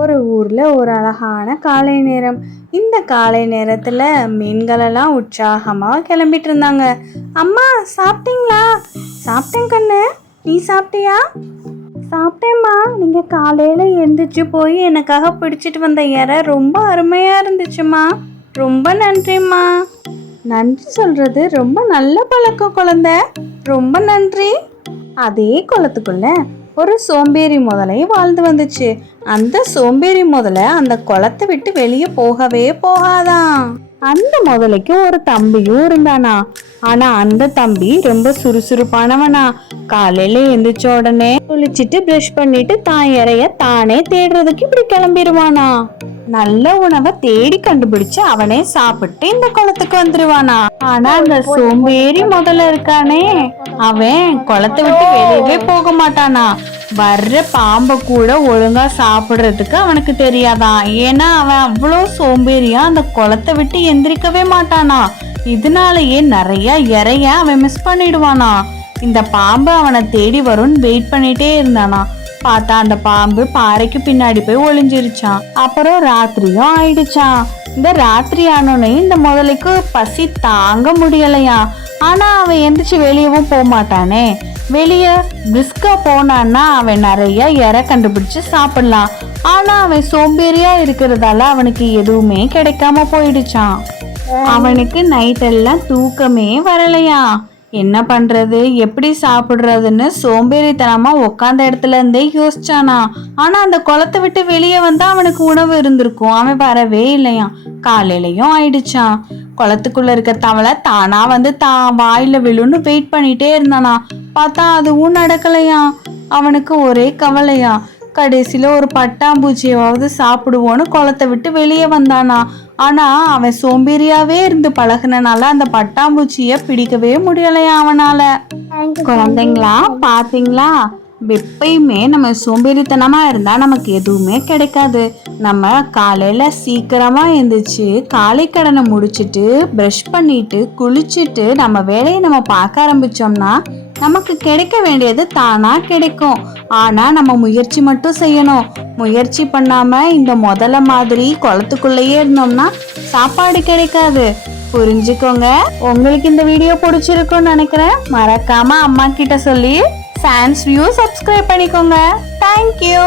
ஒரு ஊர்ல ஒரு அழகான காலை நேரம். இந்த காலை நேரத்துல மீன்களெல்லாம் உற்சாகமா கிளம்பிட்டு இருந்தாங்க. அம்மா சாப்பிட்டீங்களா? சாப்பிட்டேன் கண்ணு, நீ சாப்பிட்டியா? சாப்பிட்டேம்மா. நீங்க காலையில எந்திரிச்சு போய் எனக்காக பிடிச்சிட்டு வந்த இறை ரொம்ப அருமையா இருந்துச்சுமா. ரொம்ப நன்றிம்மா. நன்றி சொல்றது ரொம்ப நல்ல பழக்கம் குழந்தை. ரொம்ப நன்றி. அதே குளத்துக்குள்ள ஒரு சோம்பேறி முதலை வாழ்ந்து வந்துச்சு. அந்த சோம்பேறி முதலை அந்த குளத்தை விட்டு வெளியே போகவே போகாதான். அந்த முதலைக்கு ஒரு தம்பியும் இருந்தானா. ஆனா அந்த தம்பி ரொம்ப சுறுசுறுப்பானவனா. காலையில எந்திரிச்ச உடனே குளிச்சுட்டு பிரஷ் பண்ணிட்டு தான் இறைய தானே தேடுறதுக்கு இப்படி கிளம்பிடுவானா. நல்ல உணவை தேடி கண்டுபிடிச்சு அவனே சாப்பிட்டு இந்த குளத்துக்கு வந்துருவானா. ஆனா அந்த சோம்பேறி முதல்ல இருக்கானே, அவன் குளத்தை விட்டு வெளியவே போக மாட்டானா. வர்ற பாம்பை கூட ஒழுங்கா சாப்பிடுறதுக்கு அவனுக்கு தெரியாதான். ஏன்னா அவன் அவ்வளோ சோம்பேறியா அந்த குளத்தை விட்டு எந்திரிக்கவே மாட்டானா. இதனாலயே நிறைய இறைய அவன் மிஸ் பண்ணிடுவானா. இந்த பாம்பு அவனை தேடி வரும்னு வெயிட் பண்ணிட்டே இருந்தானா. பார்த்தா அந்த பாம்பு பாறைக்கு பின்னாடி போய் ஒளிஞ்சிருச்சான். அப்புறம் ராத்திரியும் ஆயிடுச்சான். இந்த ராத்திரி ஆனோன்னு இந்த முதலைக்கு பசி தாங்க முடியலையா. ஆனா அவன் எந்திரிச்சு வெளியவும் போக மாட்டானே. வெளியே பிரிஸ்கா போனான்னா அவன் நிறைய இறை கண்டுபிடிச்சு சாப்பிடலாம். ஆனா அவன் சோம்பேறியா இருக்கிறதால அவனுக்கு எதுவுமே கிடைக்காம போயிடுச்சான். அவனுக்கு நைட் எல்லாம் தூக்கமே வரலையா. என்ன பண்றது, எப்படி சாப்பிடுறதுன்னு சோம்பேறித்தனமா உக்காந்த இடத்துல இருந்தே யோசிச்சானா. ஆனா அந்த குளத்தை விட்டு வெளியே வந்தா அவனுக்கு உணவு இருந்திருக்கும். அவன் வரவே இல்லையா. காலையிலயும் ஆயிடுச்சான். குளத்துக்குள்ள இருக்க தவளை தானா வந்து தான் வாயில விழுன்னு வெயிட் பண்ணிட்டே இருந்தானா. பார்த்தா அதுவும் நடக்கலையா. அவனுக்கு ஒரே கவலையா. கடைசியில ஒரு பட்டாம்பூச்சியாவது சாப்பிடுவோன்னு குளத்தை விட்டு வெளியே வந்தானா. ஆனா அவன் சோம்பேறியாவே இருந்து பழகுனனால அந்த பட்டாம்பூச்சிய பிடிக்கவே முடியலையா அவனால. குழந்தைங்களா பாத்தீங்களா, எப்பயுமே நம்ம சோம்பேறித்தனமா இருந்தா நமக்கு எதுவுமே கிடைக்காது. நம்ம காலையில சீக்கிரமா எழுந்திரிச்சு காலை கடனை முடிச்சுட்டு பிரஷ் பண்ணிட்டு குளிச்சுட்டு நம்ம வேலையை நம்ம பார்க்க ஆரம்பிச்சோம்னா நமக்கு கிடைக்க வேண்டியது தானா கிடைக்கும். ஆனா நம்ம முயற்சி மட்டும் செய்யணும். முயற்சி பண்ணாம இந்த முதல்ல மாதிரி குளத்துக்குள்ளேயே இருந்தோம்னா சாப்பாடு கிடைக்காது. புரிஞ்சுக்கோங்க. உங்களுக்கு இந்த வீடியோ பிடிச்சிருக்கும்னு நினைக்கிறேன். மறக்காம அம்மா கிட்ட சொல்லி சான்ஸ் வியூ சப்ஸ்கிரைப் பண்ணிக்கோங்க. தேங்க்யூ.